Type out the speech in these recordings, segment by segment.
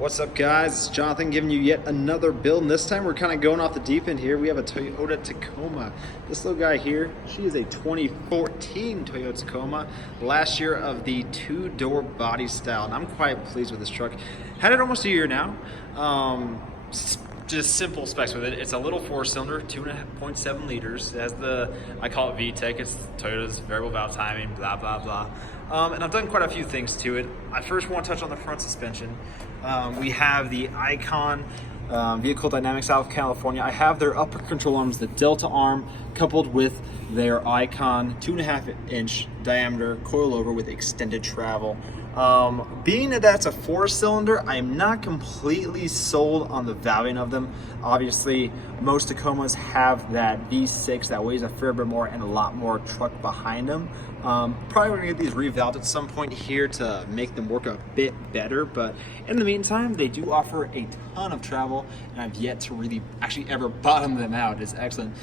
What's up, guys? It's Jonathan giving you yet another build, and this time we're kind of going off the deep end here. We have a Toyota Tacoma. This little guy here, she is a 2014 Toyota Tacoma, last year of the two-door body style, and I'm quite pleased with this truck. Had it almost a year now. Just simple specs with it. It's a little four-cylinder, 2.7 liters. It has the, I call it VTEC. It's Toyota's variable valve timing, blah, blah, blah. And I've done quite a few things to it. I first want to touch on the front suspension. We have the Icon Vehicle Dynamics out of California. I have their upper control arms, the Delta arm, coupled with their Icon 2.5-inch diameter coilover with extended travel. Being that that's a four-cylinder, I'm not completely sold on the valving of them. Obviously, most Tacomas have that V6 that weighs a fair bit more and a lot more truck behind them. Probably gonna get these revalved at some point here to make them work a bit better, but in the meantime, they do offer a ton of travel, and I've yet to really actually ever bottom them out. It's excellent.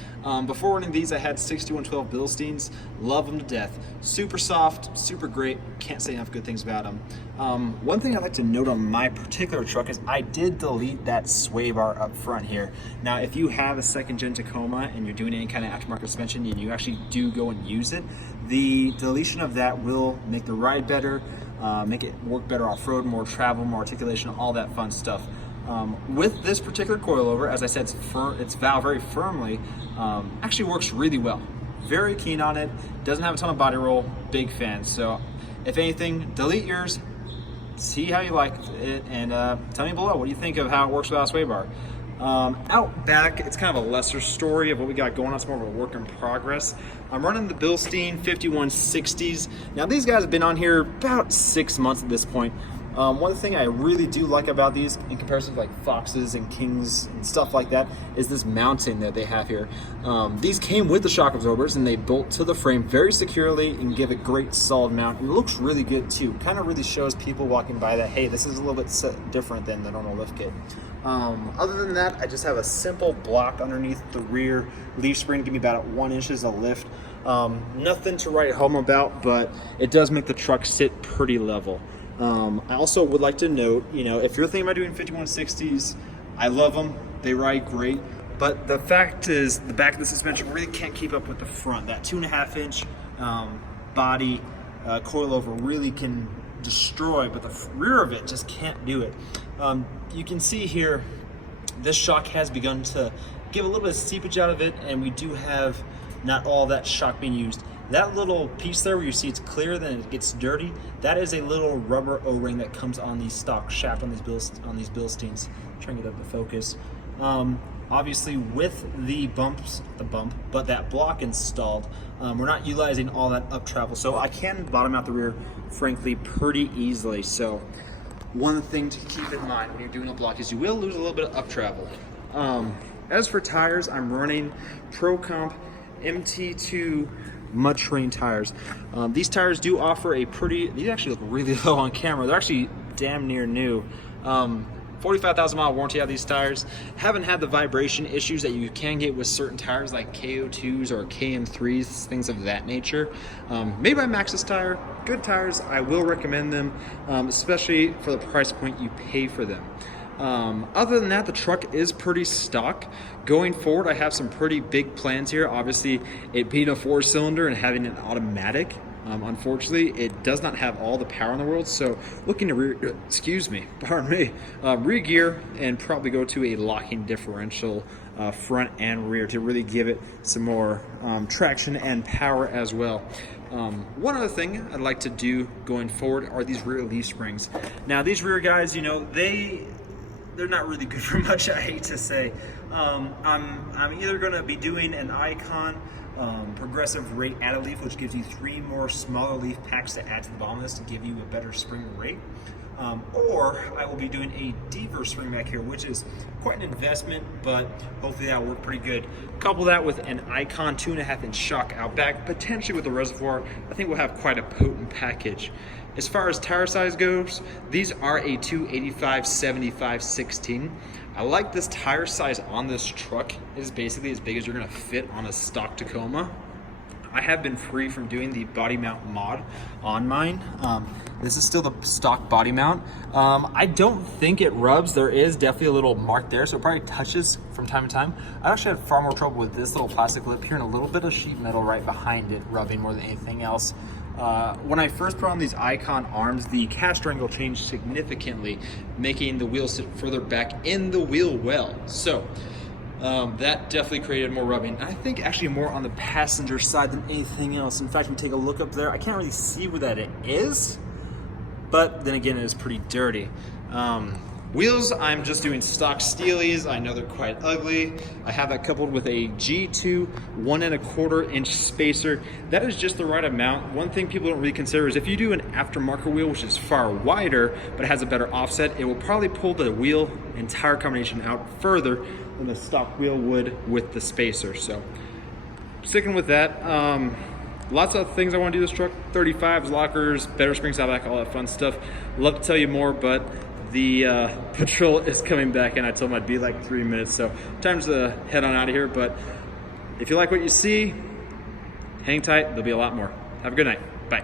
Before running these, I had 6112 Bilsteins. Love them to death. Super soft, super great. Can't say enough good things about them. One thing I'd like to note on my particular truck is I did delete that sway bar up front here. Now, if you have a second-gen Tacoma and you're doing any kind of aftermarket suspension and you actually do go and use it, the deletion of that will make the ride better, make it work better off-road, more travel, more articulation, all that fun stuff. With this particular coilover, as I said, it's valved very firmly, actually works really well. Very keen on it, doesn't have a ton of body roll, big fan. So if anything, delete yours, see how you like it, and tell me below, what do you think of how it works without a sway bar? Out back, it's kind of a lesser story of what we got going on. It's more of a work in progress. I'm running the Bilstein 5160s. Now, these guys have been on here about 6 months at this point. One thing I really do like about these, in comparison to like Foxes and Kings and stuff like that, is this mounting that they have here. These came with the shock absorbers, and they bolt to the frame very securely and give a great solid mount. And it looks really good too. Kind of really shows people walking by that, hey, this is a little bit different than the normal lift kit. Other than that, I just have a simple block underneath the rear leaf spring to give me about 1 inch of lift. Nothing to write home about, but it does make the truck sit pretty level. I also would like to note, if you're thinking about doing 5160s, I love them. They ride great. But the fact is, the back of the suspension really can't keep up with the front. That 2.5-inch body coilover really can destroy, but the rear of it just can't do it. You can see here, this shock has begun to give a little bit of seepage out of it, and we do have not all that shock being used. That little piece there where you see it's clear, then it gets dirty, that is a little rubber O-ring that comes on the stock shaft on these Bilsteins. Trying to get up the focus. Obviously with the but that block installed, we're not utilizing all that up travel, so I can bottom out the rear, frankly, pretty easily. So one thing to keep in mind when you're doing a block is you will lose a little bit of up travel. As for tires, I'm running Pro Comp MT2 mud terrain tires. These tires do offer these actually look really low on camera. They're actually damn near new. 45,000 mile warranty on these tires. Haven't had the vibration issues that you can get with certain tires like KO2s or KM3s, things of that nature. Made by Maxxis Tire, good tires. I will recommend them, especially for the price point you pay for them. Other than that, the truck is pretty stock. Going forward, I have some pretty big plans here. Obviously, it being a four-cylinder and having an automatic, unfortunately, it does not have all the power in the world. So looking to rear gear and probably go to a locking differential front and rear to really give it some more traction and power as well. One other thing I'd like to do going forward are these rear leaf springs. Now, these rear guys, they're not really good for much, I hate to say. I'm either going to be doing an Icon progressive rate added leaf, which gives you 3 more smaller leaf packs to add to the bottom of this to give you a better spring rate. Or I will be doing a deeper spring back here, which is quite an investment, but hopefully that will work pretty good. Couple that with an Icon 2.5-inch shock out back, potentially with a reservoir, I think we'll have quite a potent package. As far as tire size goes, these are a 285/75/16. I like this tire size on this truck. It is basically as big as you're gonna fit on a stock Tacoma. I have been free from doing the body mount mod on mine. This is still the stock body mount. I don't think it rubs. There is definitely a little mark there, so it probably touches from time to time. I actually had far more trouble with this little plastic lip here and a little bit of sheet metal right behind it rubbing more than anything else. When I first put on these Icon arms, the caster angle changed significantly, making the wheel sit further back in the wheel well. So that definitely created more rubbing. And I think actually more on the passenger side than anything else. In fact, when you take a look up there, I can't really see where that it is, but then again, it is pretty dirty. Wheels, I'm just doing stock Steelies. I know they're quite ugly. I have that coupled with a G2 1¼ inch spacer. That is just the right amount. One thing people don't really consider is if you do an aftermarket wheel, which is far wider, but has a better offset, it will probably pull the wheel entire combination out further than the stock wheel would with the spacer. So sticking with that. Lots of things I want to do this truck. 35s, lockers, better springs out back, all that fun stuff. Love to tell you more, but the patrol is coming back, and I told them I'd be like 3 minutes, so time to head on out of here. But if you like what you see, hang tight, there'll be a lot more. Have a good night. Bye.